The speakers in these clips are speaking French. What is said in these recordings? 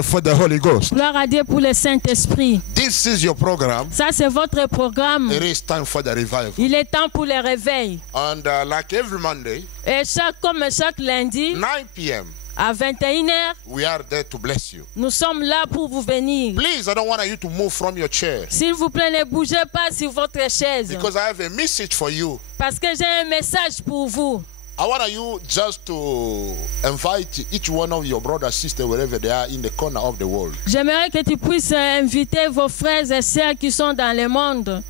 for the Holy Ghost. Gloire à Dieu pour le Saint-Esprit. This is your program. Ça, c'est votre programme. It is time for the revival. Il est temps pour le réveil. And like every Monday, Et comme chaque lundi, 9 p.m., à 21h, we are there to bless you. nous sommes là pour vous venir. Please, I don't want you to move from your chair. S'il vous plaît, ne bougez pas sur votre chaise. Because I have a message for you. Parce que j'ai un message pour vous. I want you just to invite each one of your brothers and sisters wherever they are in the corner of the world. J'aimerais que tu puisses inviter vos frères et sœurs qui sont dans le monde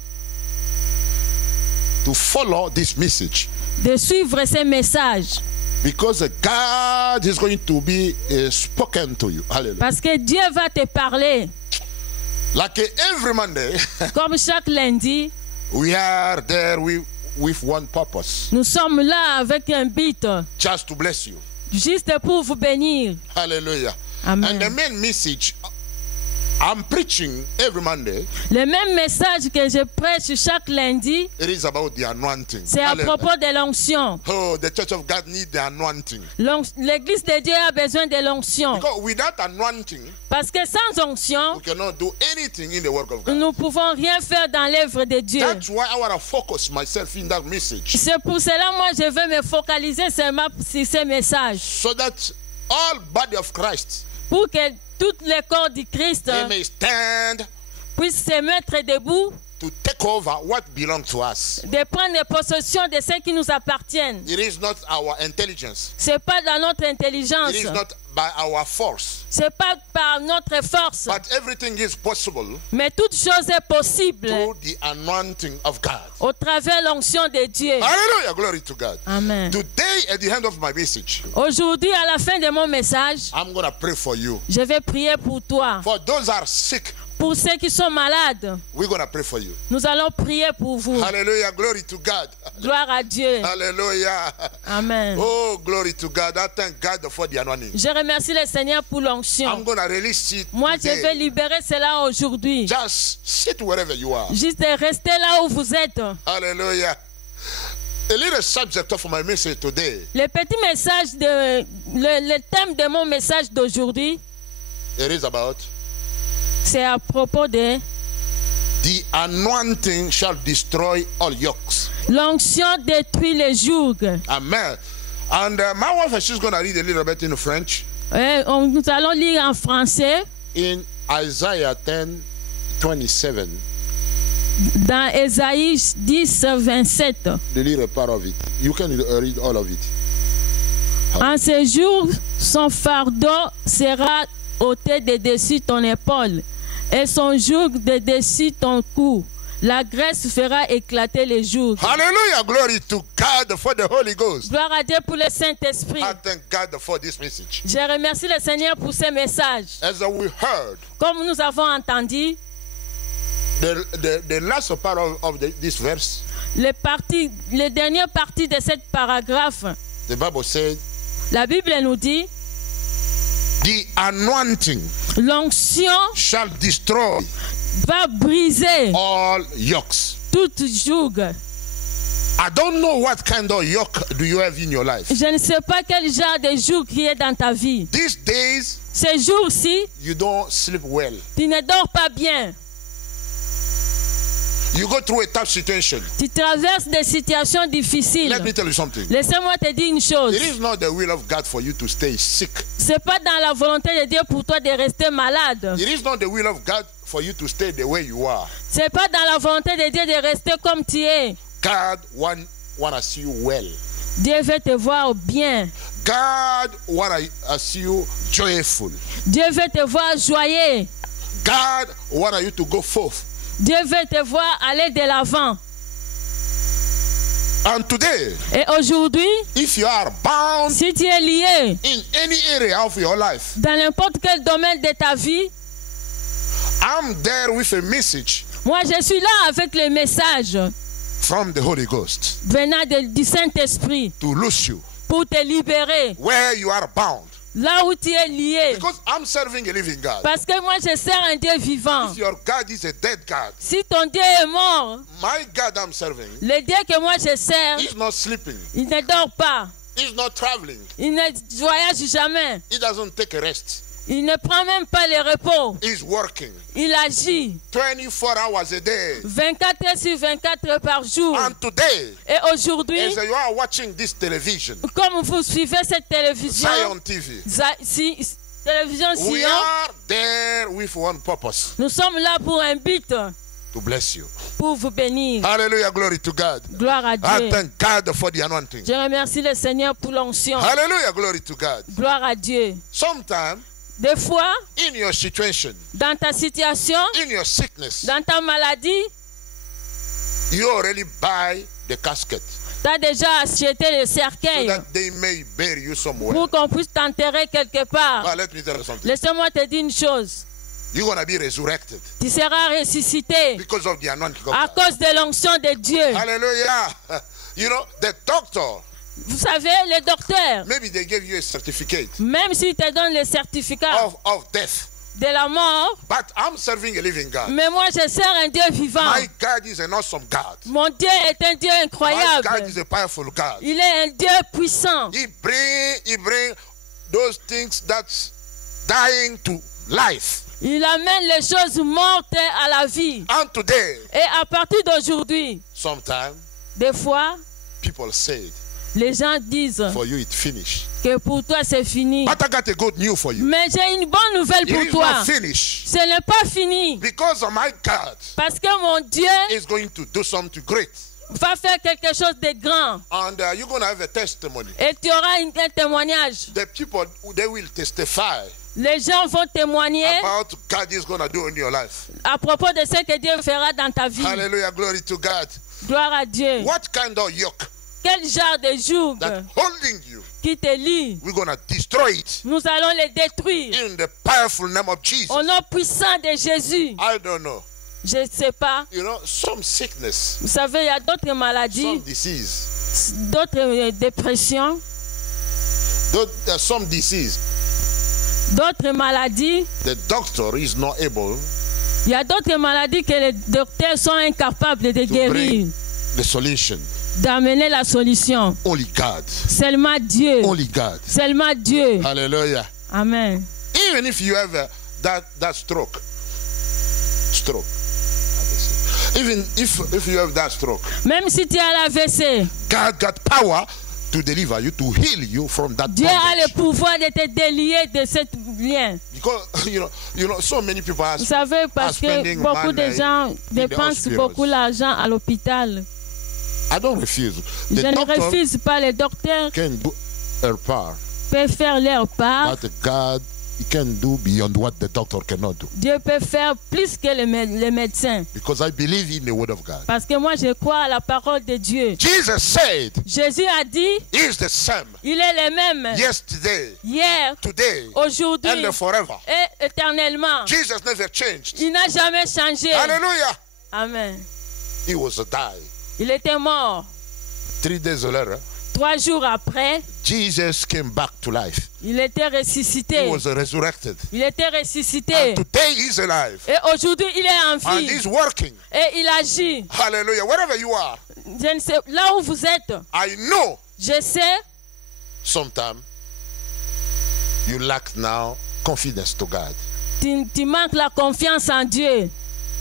To follow this message. de suivre ces messages. Because God is going to be spoken to you. Hallelujah. Parce que Dieu va te parler. Like every Monday, Comme chaque lundi, we are there with one purpose. nous sommes là avec un but, Just to bless you. juste pour vous bénir. Hallelujah. Amen. And the main message I'm preaching every Monday, Le même message que je prêche chaque lundi, it is about the anointing. c'est à Hallelujah. propos de l'onction. Oh, the church of God needs the anointing. L'église de Dieu a besoin de l'onction. Because without anointing, Parce que sans onction, we cannot do anything in the work of God. nous ne pouvons rien faire dans l'œuvre de Dieu. That's why I want to focus myself in that message. C'est pour cela moi je veux me focaliser seulement sur ces messages. So that all body of Christ, Pour que tout le corps du Christ they may stand puisse se mettre debout, to take over what belongs to us. de prendre possession de ce qui nous appartiennent. It is not our intelligence. Ce n'est pas dans notre intelligence. It is not by our force. Ce n'est pas par notre force. But everything is possible Mais toute chose est possible through the anointing of God. au travers de l'onction de Dieu. Hallelujah. Glory to God. Amen. Today, at the end of my message, Aujourd'hui, à la fin de mon message, I'm going to pray for you. je vais prier pour toi. For those who are sick, Pour ceux qui sont malades, we're going to pray for you. nous allons prier pour vous. Hallelujah. Glory to God. Gloire à Dieu. Hallelujah. Amen. Oh, glory to God. I thank God for the anointing. Je remercie le Seigneur pour I'm l'onction. going to release it Moi, je vais today. libérer cela aujourd'hui. Just sit wherever you are. Juste rester là où vous êtes. Hallelujah. A little subject of my message today, Le petit message, le thème de mon message d'aujourd'hui, it is about c'est à propos de the anointing shall destroy all yokes. l'onction détruit les jougs. Amen. And my wife, she's going to read a little bit in French Nous allons lire en français in Isaiah 10:27. dans Ésaïe 10, 27. The little part of it. You can read all of it. En ce jour, son fardeau sera ôté de dessus ton épaule et son joug de dessus ton cou. La graisse fera éclater les jougs. Hallelujah. Glory to God for the Holy Ghost. Gloire à Dieu pour le Saint-Esprit. I thank God for this message. Je remercie le Seigneur pour ces messages. As we heard, Comme nous avons entendu, the last part of this verse, les dernières parties de cette paragraphe, the Bible said, la Bible nous dit, the anointing l'onction shall destroy va briser all yokes. toute joug. I don't know what kind of yoke do you have in your life. Je ne sais pas quel genre de joug qui est dans ta vie. These days, Ces jours-ci, you don't sleep well. tu ne dors pas bien. You go through a tough situation. Tu traverses des situations difficiles. Let me tell you something. Laissez-moi te dire une chose. It is not the will of God for you to stay sick. Ce n'est pas dans la volonté de Dieu pour toi de rester malade. It is not the will of God for you to stay the way you are. Ce n'est pas dans la volonté de Dieu de rester comme tu es. God want to see you well. Dieu veut te voir bien. God want to see you joyful. Dieu veut te voir joyeux. God want you to go forth. Dieu veut te voir aller de l'avant. And today, Et aujourd'hui, if you are bound si tu es lié in any area of your life, dans n'importe quel domaine de ta vie, I'm there with a message moi je suis là avec le message from the Holy Ghost venant du Saint-Esprit to loose you pour te libérer where you are bound. là où tu es lié. Because I'm serving a living God. Parce que moi je sers un Dieu vivant. If your God is a dead God, Si ton Dieu est mort, my God I'm serving le Dieu que moi je sers, is not sleeping, il ne dort pas. he's not traveling, Il ne voyage jamais. he doesn't take a rest. Il ne prend même pas le repos. He's working Il agit 24 hours a day. 24 heures sur 24 heures par jour. And today, Et aujourd'hui, as you are watching this television, comme vous suivez cette télévision, Zion TV, télévision we Sion, are there with one purpose, nous sommes là pour un but, to bless you. pour vous bénir. Hallelujah, glory to God. Gloire à I Dieu. thank God for the anointing. Je remercie le Seigneur pour l'onction. Hallelujah, glory to God. Gloire à Dieu. Sometimes, Des fois, in your situation, dans ta situation, in your sickness, dans ta maladie, you already buy the casket tu as déjà acheté le so cercueil that they may bury you somewhere. pour qu'on puisse t'enterrer quelque part. Well, let me tell you something. Laissez-moi te dire une chose. You're going to be resurrected Tu seras ressuscité because of the anointing of à God. cause de l'onction de Dieu. Hallelujah. You know, the doctor, Vous savez, les docteurs, maybe they gave you a certificate même s'ils te donnent le certificat of death. de la mort, But I'm serving a living God. mais moi je sers un Dieu vivant. My God is an awesome God. Mon Dieu est un Dieu My God incroyable. is a powerful God. Il est un Dieu puissant. He bring those things that's dying to life. Il amène les choses mortes à la vie. And today, Et à partir d'aujourd'hui, sometimes des fois, people say, les gens disent for you it's finished. que pour toi c'est fini. But I got a good news for you. Mais j'ai une bonne nouvelle It pour is toi. not finished. Ce n'est pas fini. Because of my God Parce que mon Dieu is going to do something great. va faire quelque chose de grand. And you're going to have a testimony. Et tu auras un témoignage. The people, they will testify Les gens vont témoigner about God is going to do in your life. à propos de ce que Dieu fera dans ta vie. Hallelujah, glory to God. Gloire à Dieu. What kind of yoke Quel genre de joug that holding you, qui te lie, we're going to destroy it nous allons les détruire. in the powerful name of Jesus. Au nom puissant de Jésus. I don't know. Je ne sais pas. You know, some sickness, Vous savez, il y a d'autres maladies, some disease, d'autres dépressions, some disease, d'autres maladies. the doctor is not able Il y a d'autres maladies que les docteurs sont incapables de to guérir, bring the solution. d'amener la solution. Only God. Seulement Dieu. Only God. Seulement Dieu. Hallelujah. Amen. Even if you have that stroke, even if you have that stroke, Même si tu as l'AVC, God got power to deliver you, to heal you from that Dieu a le bondage. pouvoir de te délier de cette lien. Because you know, so many people are Vous savez, parce que spending beaucoup de money gens in the dépensent hospitals. beaucoup d'argent à l'hôpital. I don't refuse. Je The ne doctor refuse pas, les docteurs can do her part, peuvent faire leur part. but God, He can do beyond what the doctor cannot do. Dieu peut faire plus que les médecins. Because I believe in the Word of God. Parce que moi, je crois à la parole de Dieu. Jesus said, Jésus a dit, He is the same il est le même yesterday, hier, today, aujourd'hui and forever. et éternellement. Jesus never changed. Il n'a jamais changé. Hallelujah. Amen. He was a die. Il était mort. 3 days later, 3 jours après, Jesus came back to life. il était He ressuscité. was resurrected. Il était ressuscité. And today he's alive. Et aujourd'hui, il est en And vie. he's working. Et il agit. Hallelujah. Wherever you are, Je ne sais, là où vous êtes, I know je sais, sometimes you lack now confidence to God. tu manques la confiance en Dieu.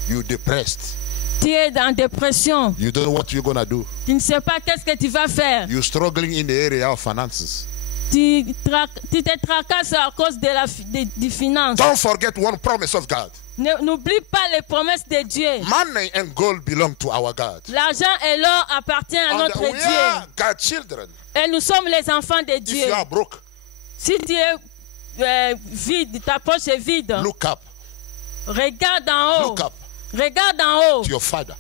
You're depressed. Tu es en dépression. You don't know what you're going to do. Tu ne sais pas qu'est-ce que tu vas faire. You're struggling in the area of finances. Tu te tracasses à cause des finances. Don't forget one promise of God. N'oublie pas les promesses de Dieu. Money and gold belong to our God. L'argent et l'or appartiennent à And notre we are Dieu. God's children. Et nous sommes les enfants de If Dieu. you are broke, Si tu es vide, ta poche est vide, look up. regarde en haut. Look up Regarde en haut to your Father.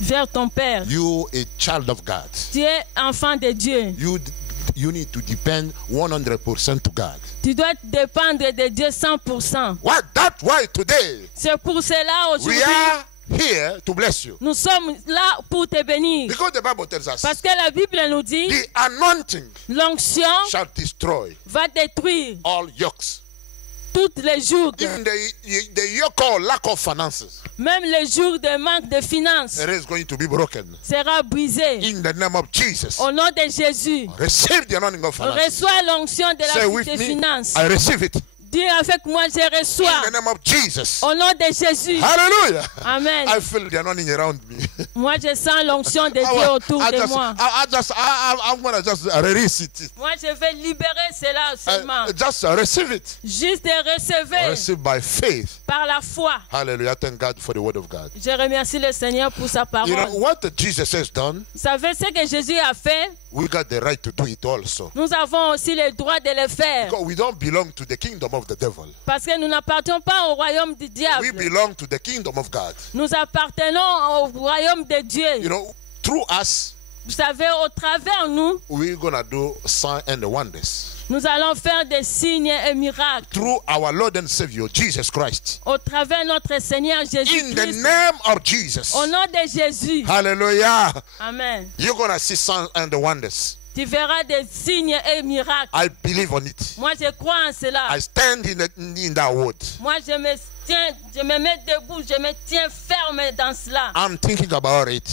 vers ton Père. You a child of God. Tu es enfant de Dieu. You need to depend 100% to God. Tu dois dépendre de Dieu 100%. That's why today C'est pour cela we aujourd'hui, are here to bless you. nous sommes là pour te bénir. Because the Bible tells us Parce que la Bible nous dit, the anointing l'onction shall destroy va détruire all yokes. toutes les jours, Even the yoke or lack of finances, même les jours de manque de finances, it is going to be broken. sera brisé. In the name of Jesus. Au nom de Jésus, Receive the anointing of finances. reçois l'onction de Say with la me, finance. I receive it. Dis avec moi, je In reçois. the name of Jesus. Au nom de Jésus. Hallelujah. Amen. I feel the anointing around me. Moi, je sens l'onction de Dieu autour de moi. I'm going to just release it. Moi, je vais libérer cela seulement. Just receive it. Juste de recevoir Receive by faith. par la foi. Hallelujah. Thank God for the word of God. Je remercie le Seigneur pour sa parole. You know what Jesus has done? Vous savez ce que Jésus a fait? We got the right to do it also. Nous avons aussi le droit de le faire. Because we don't belong to the kingdom of the devil. Parce que nous n'appartenons pas au royaume du diable. We belong to the kingdom of God. Nous appartenons au royaume de Dieu. You know, through us, Vous savez, au travers nous, we're going to do signs and wonders. nous allons faire des signes et miracles. Through our Lord and Savior, Jesus Christ. Au travers notre Seigneur In the Jésus-Christ. name of Jesus. Au nom de Jésus. Hallelujah. Amen. You're going to see signs and wonders. Tu verras des signes et miracles. I believe on it. Moi, je crois en cela. I stand in that word. Moi, je me mets debout, je me tiens ferme dans cela. I'm thinking about it.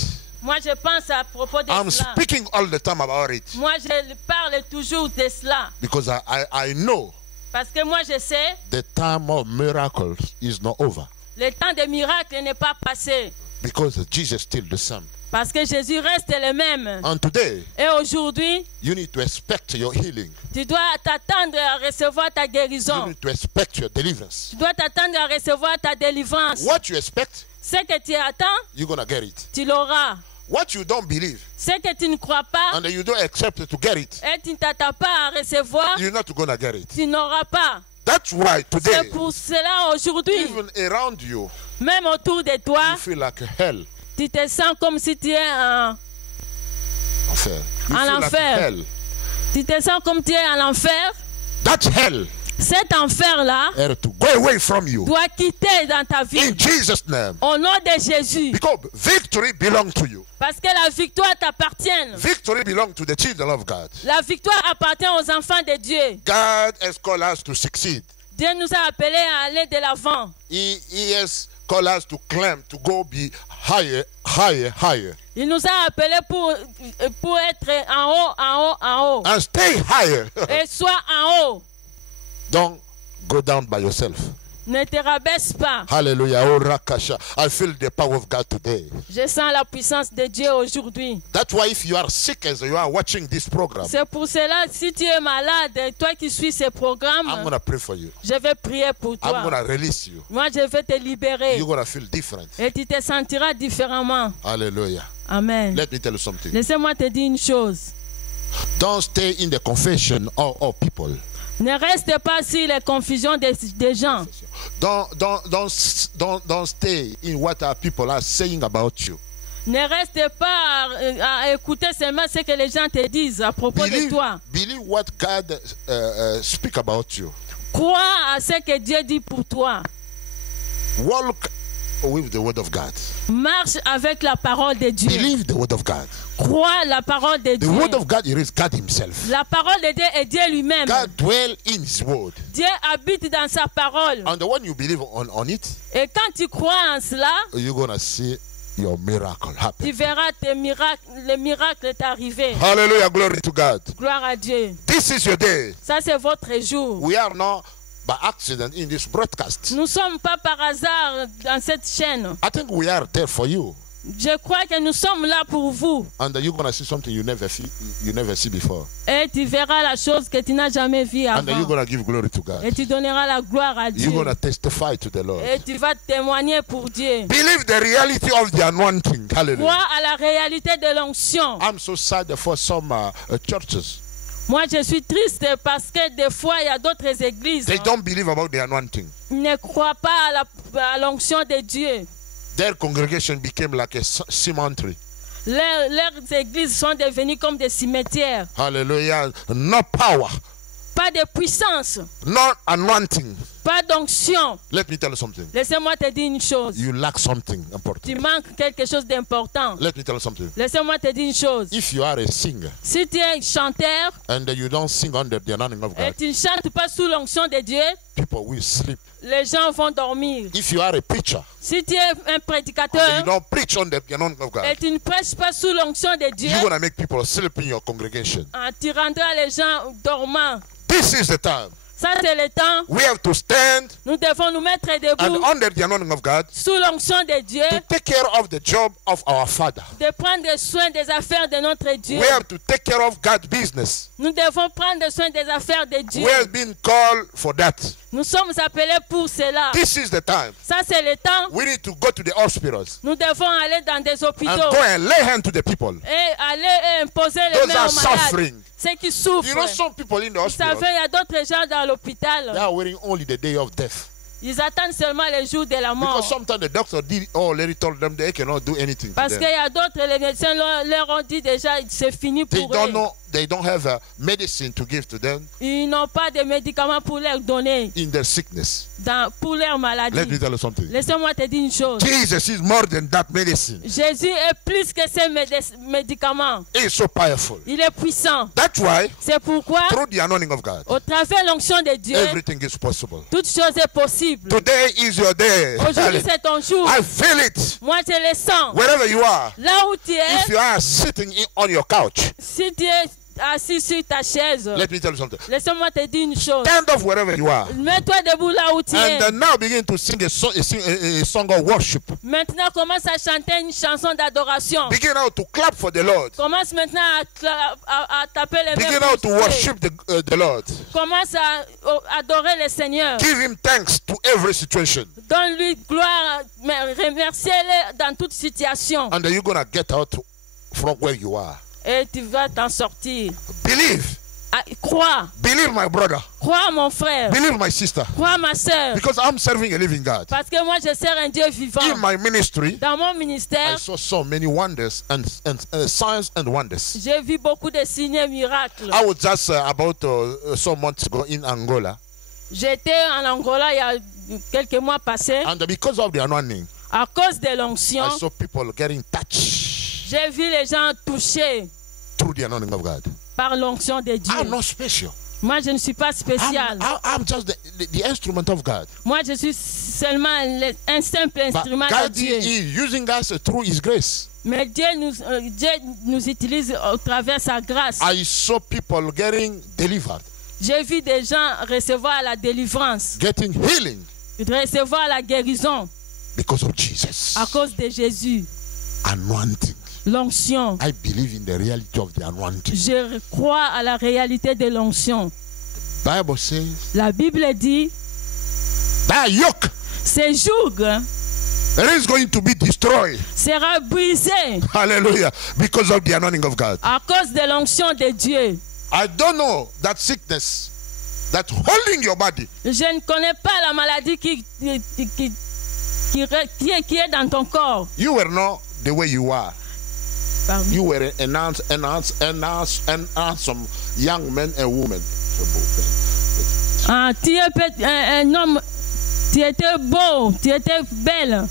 Moi, je pense à propos de I'm cela. speaking all the time about it. Moi, je parle toujours de cela. Because I know Parce que moi, je sais, the time of miracles is not over. le temps des miracles n'est pas passé. Because Jesus is still the same. Parce que Jésus reste le même. And today, Et aujourd'hui, you need to expect your healing. tu dois t'attendre à recevoir ta You guérison. need to expect your deliverance. Tu dois t'attendre à recevoir ta délivrance. What you expect, Ce que tu attends, you're going to get it. tu l'auras. What you don't believe, Ce que tu ne crois pas and you don't accept to get it, et tu ne t'attends pas à recevoir, you're not going to get it. tu n'auras pas. That's why today, C'est pour cela aujourd'hui, even around you, même autour de toi, you feel like hell. tu te sens comme si tu es en... Enfer. You En feel like enfer. hell. Tu te sens comme tu es en enfer. That hell Cet enfer-là had to go away from you. doit quitter dans ta vie. In Jesus' name. Au nom de Jésus. Because victory belongs to you. Parce que la victoire t'appartient. Victory belongs to the children of God. La victoire appartient aux enfants de Dieu. God has called us to succeed. Dieu nous a appelés à aller de l'avant. He has called us to climb, to go be higher, higher, higher. Il nous a appelés pour être en haut, en haut, en haut. And stay higher. Et sois en haut. Don't go down by yourself. Ne te rabaisse pas. Hallelujah. Oh, Rakasha. I feel the power of God today. Je sens la puissance de Dieu aujourd'hui. That's why if you are sick as you are watching this program, C'est pour cela, si tu es malade, toi qui suis ce I'm programme, going to pray for you. je vais prier pour I'm going toi. to release you. Moi, je vais te libérer. You're going to feel different. Et tu te sentiras différemment. Hallelujah. Amen. Let me tell you something. Laissez-moi te dire une chose. Don't stay in the confession of people. Ne reste pas sur les confusions des gens. Don't stay in what our people are saying about you. Ne reste pas à écouter seulement ce que les gens te disent à propos de toi. Believe what God speak about you. Crois à ce que Dieu dit pour toi. Walk with the word of God. Marche avec la parole de Dieu. Believe the word of God. Crois la parole de The Dieu. word of God is God himself. La parole de Dieu est Dieu lui-même. God dwell in his word. Dieu habite dans sa parole. And the one you believe on it, Et quand tu crois en cela, you're going to see your miracle happen. tu verras les miracles t'arriver. Hallelujah. Glory to God. Gloire à Dieu. This is your day. Ça, c'est votre jour. We are not by accident in this broadcast. Nous ne sommes pas par hasard dans cette chaîne. I think we are there for you. Je crois que nous sommes là pour vous. And you're going to see something you never see before. Et tu verras la chose que tu n'as jamais vue And you're avant. going to give glory to God. Et tu donneras la gloire à Dieu. You're going to testify to the Lord. Et tu vas témoigner pour Dieu. Believe the reality of the anointing. Hallelujah. Crois à la réalité de l'onction. I'm so sad for some churches. Moi, je suis triste parce que des fois, il y a d'autres églises They don't believe about the anointing. qui ne croient pas à l'onction de Dieu. Their congregation became like a cemetery. Leurs églises sont devenues comme des cimetières. Hallelujah. No power. Pas de puissance, No anointing. pas d'onction. Let me tell you something. Laissez-moi te dire une chose. You lack something Tu important. manques quelque chose d'important. Let me tell you something. Laissez-moi te dire une chose. If you are a singer Si tu es chanteur and you don't sing under the anointing of et God, tu ne chantes pas sous l'onction de Dieu, people will sleep. les gens vont dormir. If you are a preacher Si tu es un and you prédicateur don't preach under the anointing of God, et tu ne prêches pas sous l'onction de Dieu, you're going to make people sleep in your congregation. tu rendras les gens dormants. This is the time Ça, c'est le temps. we have to stand Nous devons nous mettre and debout under the anointing of God sous l'onction de Dieu, to take care of the job of our Father. de prendre soin des affaires de notre Dieu. We have to take care of God's business. Nous devons prendre soin des affaires de Dieu. We have been called for that. Nous sommes appelés pour cela. This is the time. Ça, c'est le temps. We need to go to the hospitals Nous devons aller dans des and hôpitaux go and lay hands to the people. et aller imposer les Those mains are aux malades. suffering. Ceux qui You souffrent. know, some people in the Vous hospital, savez, il y a d'autres gens dans they l'hôpital. are waiting only the day of death. Ils attendent seulement le jour de la mort. Because sometimes the doctor already told them they cannot do anything to Parce qu'il them. y a d'autres, les médecins leur ont dit déjà, c'est fini They pour don't eux. know, they don't have a medicine to give to them Ils n'ont pas de médicaments pour leur donner in their sickness. pour leur Let me maladie. tell you something. Laissez-moi te dire une chose. Jesus is more than that medicine. Jésus est plus que ces médicaments. It's so powerful. Il est puissant. That's why, C'est pourquoi, through the anointing of God, au travers de l'onction de Dieu, everything is possible. toute chose est possible. Today is your day. Aujourd'hui, c'est ton jour. I feel it. Moi, je le sens. Wherever you are, Là où tu es, if you are sitting on your couch, si tu es assis sur ta chaise, let me tell you something. laisse-moi te dire une chose. Stand up wherever you are. Mets-toi debout là où tu es. And now begin to sing a song of worship. Maintenant, commence à chanter une chanson d'adoration. Begin out to clap for the Lord. Commence maintenant à taper les mains. Begin pour out to Dieu. worship the Lord. Commence à adorer le Seigneur. Give him thanks to every situation. Donne-lui gloire. Remerciez-le dans toute situation. And then you're going to get out from where you are. Et tu vas t'en sortir. Believe. Crois. Believe, my brother. Crois, mon frère. Believe, my sister. Crois, ma soeur. Because I'm serving a living God. Parce que moi, je sers un Dieu vivant. In my ministry, Dans mon I ministère, saw so many wonders and signs and wonders. j'ai vu beaucoup de signes et miracles. I was just about some months ago in Angola. J'étais en Angola il y a quelques mois passés. And because of the anointing, À cause de l'onction, I saw people getting touched j'ai vu les gens touchés through the anointing of God. par l'onction de Dieu. I'm not special. Moi, je ne suis pas spécial. I'm just the instrument of God. Moi, je suis seulement un simple But instrument de God Dieu. is using us through His grace. Mais Dieu nous utilise au travers sa grâce. I saw people getting delivered, J'ai vu des gens recevoir la délivrance, getting healing recevoir la guérison because of Jesus. à cause de Jésus. Anointing. L'onction. I believe in the reality of the anointing. Je crois à la réalité de l'onction. Bible says La Bible dit, that yoke ce joug That is going to be destroyed. sera brisé Hallelujah. Because of the anointing of God. à cause de l'onction de Dieu. I don't know that sickness that holding your body. Je ne connais pas la maladie qui est dans ton corps. You were not the way you are. Pardon. You were an handsome young man and woman. Ah, tu es un homme, tu étais beau, tu étais belle,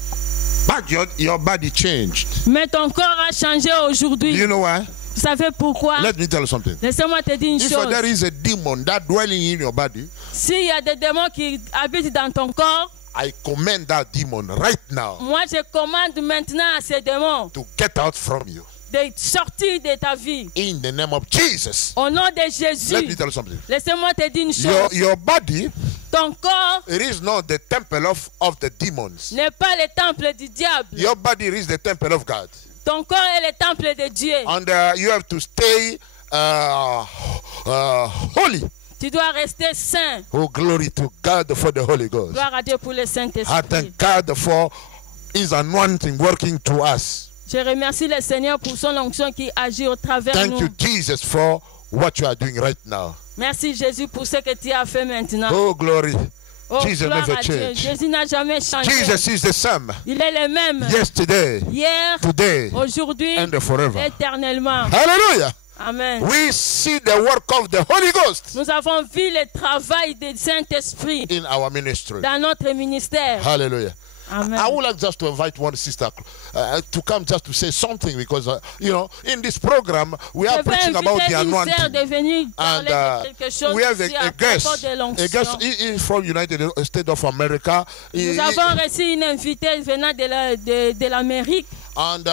But your body changed. mais ton corps a changé Do aujourd'hui. you know why? Vous savez pourquoi? Let me tell you something. Laissez-moi te dire une If chose. there is a demon that dwelling in your body, S'il y a des démons qui habitent dans ton corps, I command that demon right now moi je commande maintenant à ces démons to get out from you. de sortir de ta vie. In the name of Jesus. Au nom de Let me Jésus, tell you something. laissez-moi te dire une chose. Your body, Ton corps it is not the temple of the demons. n'est pas le temple du diable. Your body is the temple of God. Ton corps est le temple de Dieu. And you have to stay holy. Tu dois rester saint. Oh, glory to God for the Holy Ghost. Gloire à Dieu pour le I Saint-Esprit. thank God for His anointing working to us. Je remercie le Seigneur pour son onction qui agit au travers de Thank nous. you, Jesus, for what you are doing right now. Merci Jésus pour ce que tu as fait maintenant. Oh, glory. Oh, Jesus gloire never à Dieu. changed. Jésus n'a jamais changé. Jesus is the same Il est le même. yesterday, Hier, today, aujourd'hui, and forever. éternellement. Hallelujah. Amen. We see the work of the Holy Ghost Nous avons vu le travail du Saint-Esprit in our ministry. dans notre ministère. Hallelujah. Amen. I would like just to invite one sister to come just to say something because, in this program, we Je are vais preaching about inviter the une sœur anointing. de venir And parler de quelque chose we have ici à a propos guest. de A l'onction. guest he is from United States of America. Nous avons reçu une invitée venant de l'Amérique. And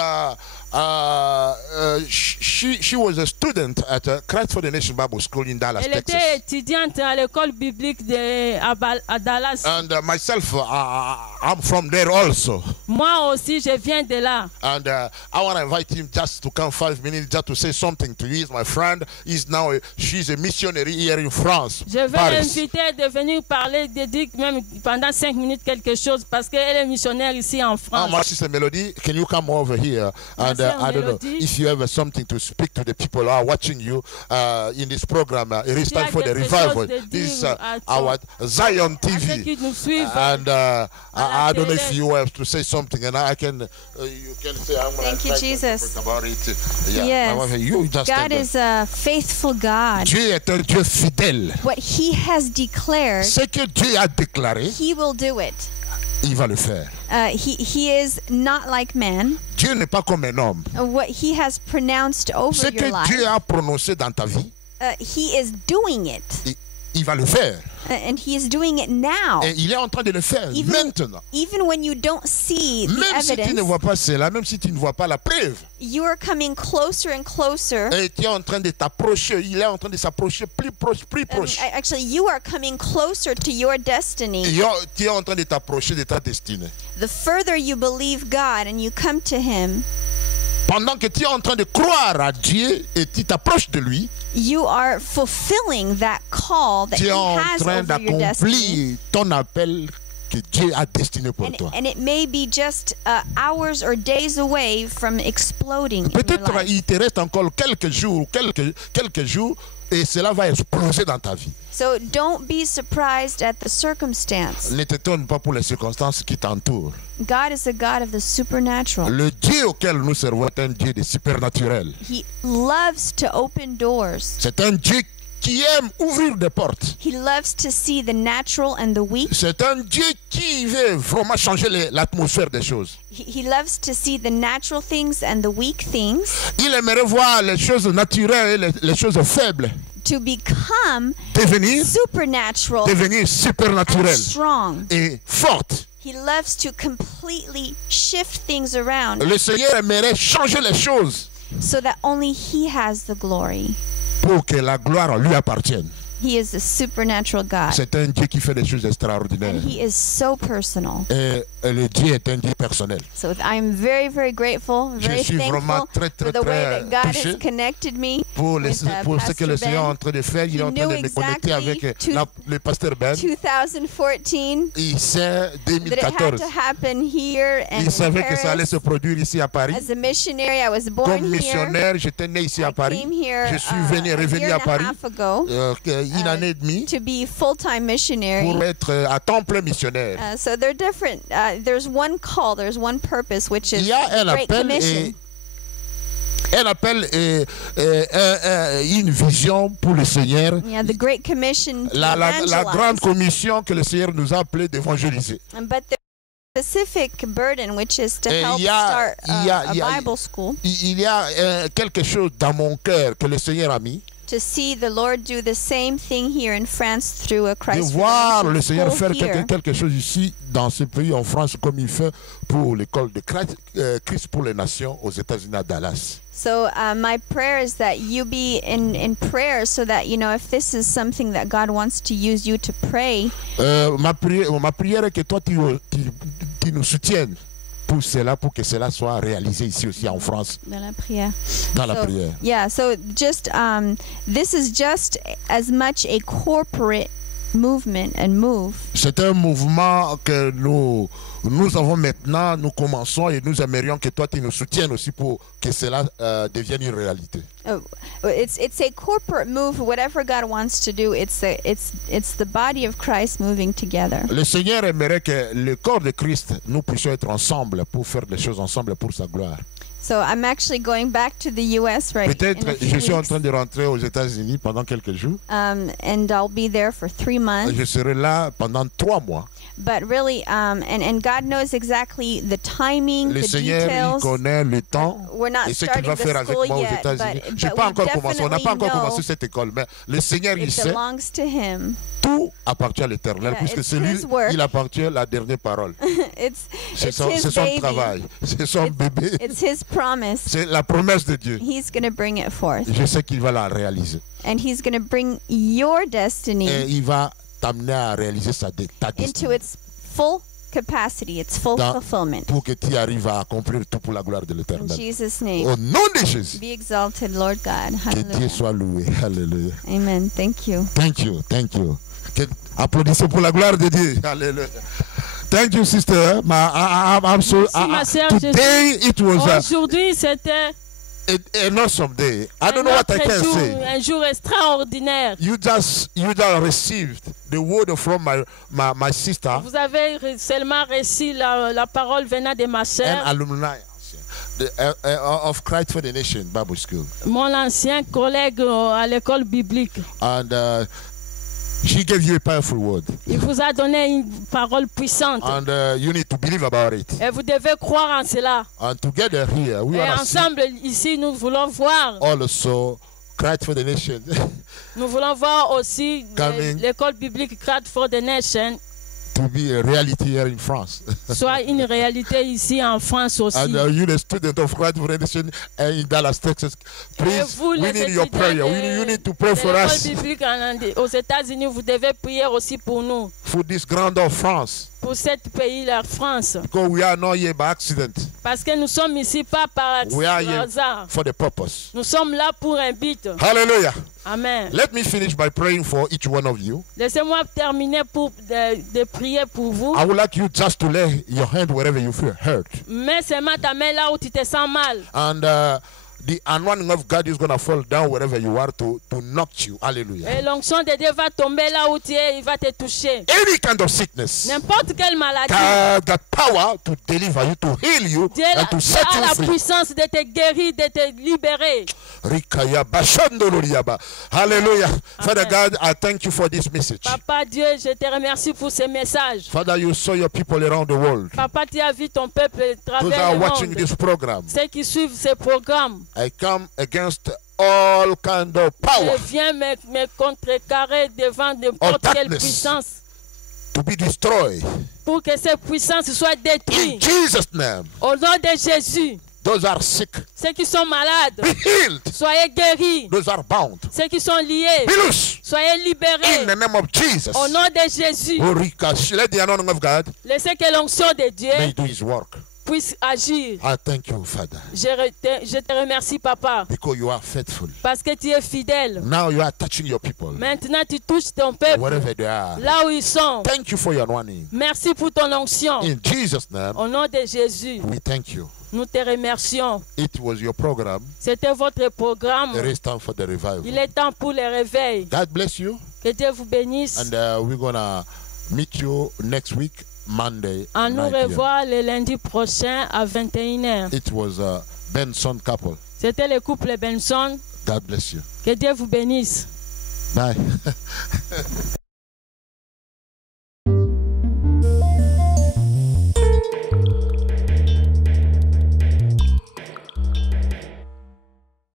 She was a student at Christ for the Nation Bible School in Dallas, Elle Texas. était étudiante à l'école biblique à Dallas. And myself, I'm from there also. Moi aussi, je viens de là. And I want to invite him just to come 5 minutes, just to say something to you. He's my friend. She's a missionary here in France. Je vais Paris. l'inviter de venir parler, de dire même pendant 5 minutes quelque chose, parce qu'elle est missionnaire ici en France. My sister Melody, can you come over here? And I don't know if you have something to speak to the people who are watching you in this program. It is time for the revival. This is our Zion TV. And I don't know if you have to say something, and I can. You can say. Thank you, Jesus. About it. Yeah. Yes. You just God is a faithful God. Dieu est un Dieu fidèle. What He has declared, Ce que Dieu a déclaré, He will do it. il va le faire. He is not like man. Dieu n'est pas comme un homme. What He has pronounced over Ce your que life, Dieu a prononcé dans ta vie, He is doing it. il va le faire. And He is doing it now. Et il est en train de le faire maintenant. Even when you don't see the Même si tu ne evidence, vois pas cela, même si tu ne vois pas la preuve, you are coming closer and closer. et tu es en train de t'approcher, il est en train de s'approcher plus proche, plus proche. Actually, you are coming closer to your destiny. Et tu es en train de t'approcher de ta destinée. The further you believe God and you come to Him, Pendant que tu es en train de croire à Dieu et tu t'approches de lui, you are fulfilling that call that tu He es en has train over your destiny. d'accomplir ton appel que Dieu a destiné pour toi. And it may be just hours or days away from exploding in your Peut-être life. il te reste encore quelques jours, et cela va exploser dans ta vie. So don't be surprised at the circumstance. Ne t'étonne pas pour les circonstances qui t'entourent. God is a God of the supernatural. Le Dieu auquel nous servons est un Dieu de supernaturel. He loves to open doors. C'est un Dieu qui aime ouvrir des portes. He loves to see the natural and the weak. C'est un Dieu qui veut vraiment changer l'atmosphère des choses. He loves to see the natural things and the weak things Il aimerait voir les choses naturelles et les choses faibles to become devenir supernatural and supernaturelles strong. et fortes. He loves to completely shift things around Le Seigneur aimerait changer les choses so that only He has the glory. pour que la gloire lui appartienne. He is a supernatural God. C'est un Dieu qui fait des choses extraordinaires. And He is so personal. Et le Dieu est un Dieu personnel. So I'm very, very grateful, very suis vraiment thankful très, très, for the way très that God touché has connected me Pour with ce que le Pastor Seigneur est en Ben. train de faire, il est en He train de knew me connecter avec exactly le pasteur Ben. 2014 Il sait that it had 2014. to happen here and Il in savait que ça allait Paris. se produire ici à Paris. As a missionary, I was born Comme here. missionnaire, j'étais né ici à I Paris. came here Je suis a revenu year à and a Paris half ago une année et demie to be full-time missionary. pour être à temps plein missionnaire. So they're different. There's one call, there's one purpose, which Il is y a un Great appel Commission. une vision pour le Seigneur. Yeah, the Great Commission to La evangelize. grande commission que le Seigneur nous a appelé d'évangéliser. But there's a specific burden, which is to Et help il y a- start il y a- a il y a- Bible school, Il y a quelque chose dans mon cœur que le Seigneur a mis, to see the Lord do the same thing here in France through a de Christ voir for the le Nation Seigneur school faire here. quelque chose ici dans ce pays en France comme il fait pour l'école de Christ pour les nations aux États-Unis à Dallas. So my prayer is that you be in prayer so that, you know, if this is something that God wants to use you to pray, Ma prière est que toi tu nous soutiennes pour cela, pour que cela soit réalisé ici aussi en France, dans la prière. dans la So, prière. yeah, so just this is just as much a corporate movement and move. C'est un mouvement que nous avons maintenant, nous commençons et nous aimerions que toi tu nous soutiennes aussi pour que cela devienne une réalité. It's a corporate move. Whatever God wants to do, it's the body of Christ moving together. Le Seigneur aimerait que le corps de Christ, nous puissions être ensemble pour faire des choses ensemble pour sa gloire. So I'm actually going back to the U.S. right in Peut-être a few je suis en weeks, train de rentrer aux États-Unis pendant quelques jours. and I'll be there for 3 months. Je serai là pendant 3 mois. But really, and God knows exactly the timing, Le the Seigneur, il details. connaît le temps We're not et ce qu'il starting va the faire avec school moi aux yet, États-Unis. but Je n'ai pas we encore commencé, on n'a pas definitely encore know commencé cette école, mais le Seigneur, il it sait. belongs to Him. Tout appartient à l'Éternel, Yeah, puisque it's c'est lui, his work. il appartient la dernière parole. C'est it's son his baby. travail, c'est son bébé. It's his promise. C'est la promesse de Dieu. He's going to bring it forth. Je sais qu'il va la réaliser. And he's going to bring your Et destiny il va t'amener à réaliser ta into destinée. its full capacity, its full Dans- fulfillment. Pour que tu arrives à accomplir tout pour la gloire de In l'Éternel. Jesus' name. Au nom de Jésus. Be exalted, Lord God. Que Dieu Hallelujah. soit loué. Alléluia. Amen. Thank you. Thank you. Thank you. Applaudissez pour la gloire de Dieu. Alléluia. Thank you, sister. I'm so. Merci, ma sœur, Today it was Aujourd'hui, c'était an awesome day. I un don't know what I autre can jour, say. un jour extraordinaire. You just received the word from my sister Vous avez seulement reçu la parole venant de ma and sœur, alumni of Christ for the Nation Bible School, mon ancien collègue à l'école biblique. and she gave you a powerful word, Il vous a donné une parole puissante. and you need to believe about it. Et vous devez croire en cela. And together here, we Et want to see ensemble, ici, nous voulons voir. also Christ for the Nation Nous voulons voir aussi Coming. l'école biblique Christ for the Nation to be a reality here in France. soit une réalité ici en France aussi. And you, the student of Christ for the Nation in Dallas, Texas, Et please, vous, we les need your étudiants prayer. You need to pray de for l'école us, biblique aux États-Unis, vous devez prier aussi pour nous, for this grand of France, pour ce pays, la France. because we are not here by accident. Parce que nous sommes ici pas par We are here hasard. for the purpose. Nous sommes là pour un but. Hallelujah. Amen. Let me finish by praying for each one of you. Laissez-moi terminer de prier pour vous. I would like you just to lay your hand wherever you feel hurt. Mets seulement ta main là où tu te sens mal. And the anointing of God is going to fall down wherever you are to knock you. Hallelujah. Et l'onction de Dieu va tomber là où tu es, il va te toucher. Any kind of sickness, N'importe quelle maladie. God got power to deliver you, to heal you, Dieu and to set a you la free. puissance de te guérir, de te libérer. Rikaya bashandoloriaba. Hallelujah. Father God, I thank you for this message. Papa Dieu, je te remercie pour ce message. Father, you saw your people around the world. Papa, tu as vu ton peuple à Those travers are le watching monde. this program. Ceux qui suivent ce programme, I come against all kind of power je viens me contrecarrer devant n'importe quelle darkness. puissance to be destroyed. pour que ces puissances soient In détruites. Jesus' name, Au nom de Jésus, those are sick, ceux qui sont malades, be healed. soyez guéris. Those are bound, Ceux qui sont liés, be loose. soyez In libérés. the name of Jesus. Au nom de Jésus, Let the anointing of God laissez que l'onction de Dieu may do his work. puisse agir. I thank you, Father, Je te remercie, Papa, because you are faithful. parce que tu es fidèle. Now you are touching your people Maintenant, tu touches ton peuple wherever they are. là où ils sont. Thank you for your anointing. Merci pour ton onction. In Jesus' name, Au nom de Jésus, we thank you. nous te remercions. It was your program. C'était votre programme. It is time for the revival. Il est temps pour le réveil. God bless you. Que Dieu vous bénisse. And we're going to meet you next week, Monday. À nous 9 p.m. revoir le lundi prochain à 21h. It was a Benson couple. C'était le couple Benson. God bless you. Que Dieu vous bénisse. Bye.